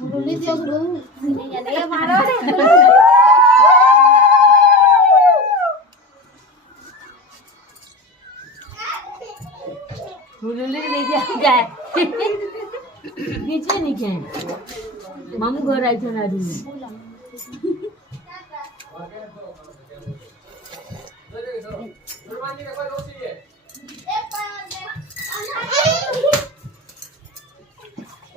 रुली दियो गुरु नहीं नहीं मारो रुली नहीं दिया जाए नीचे नहीं क्या मामू घर आई थे ना दिन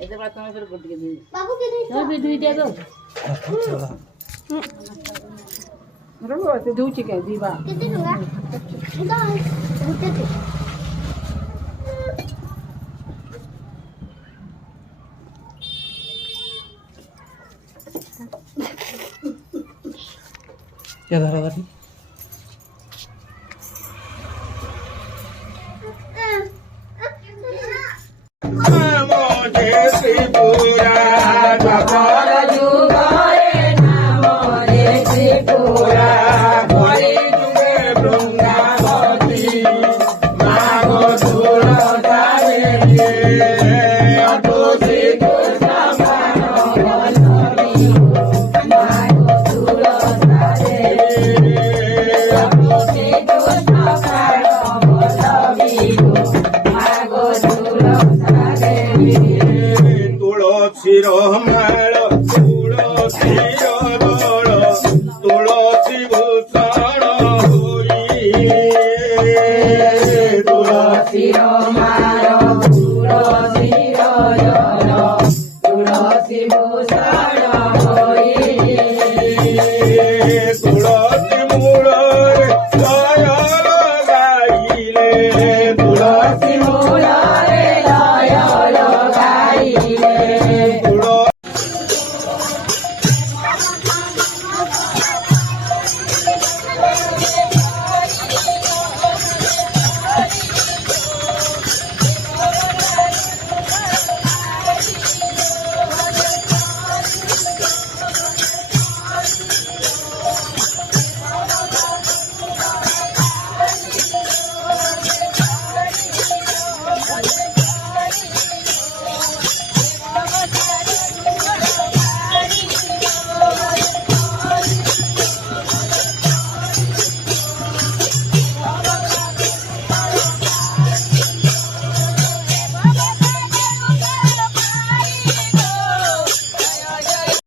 ऐसे बात में फिर गुड के दिन बाबू के दिन चल भी दुई दे दो बरोबर ते दूची काय दीवा किती दूंगा इधर उठते थे क्या धरा था तुळसी रोमाळ तुळसी